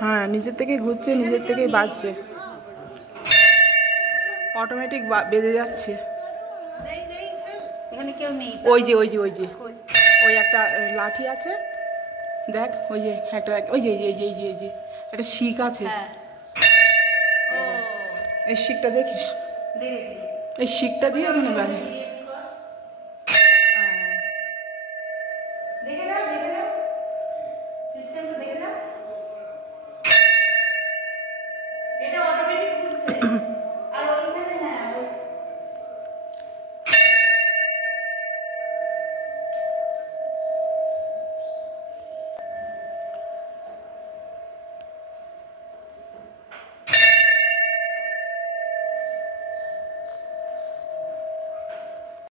হ্যাঁ, নিজের থেকেই ঘুরছে, নিজের থেকেই বাজছে, অটোমেটিক বেজে যাচ্ছে। ওই যে ওই যে ওই যে ওই একটা লাঠি আছে, দেখ ওই যে একটা, ওই যে এই যে এই যে এই যে একটা শিক আছে, এই শিকটা দেখিস, এই শিকটা দিয়ে ওখানে বাজে।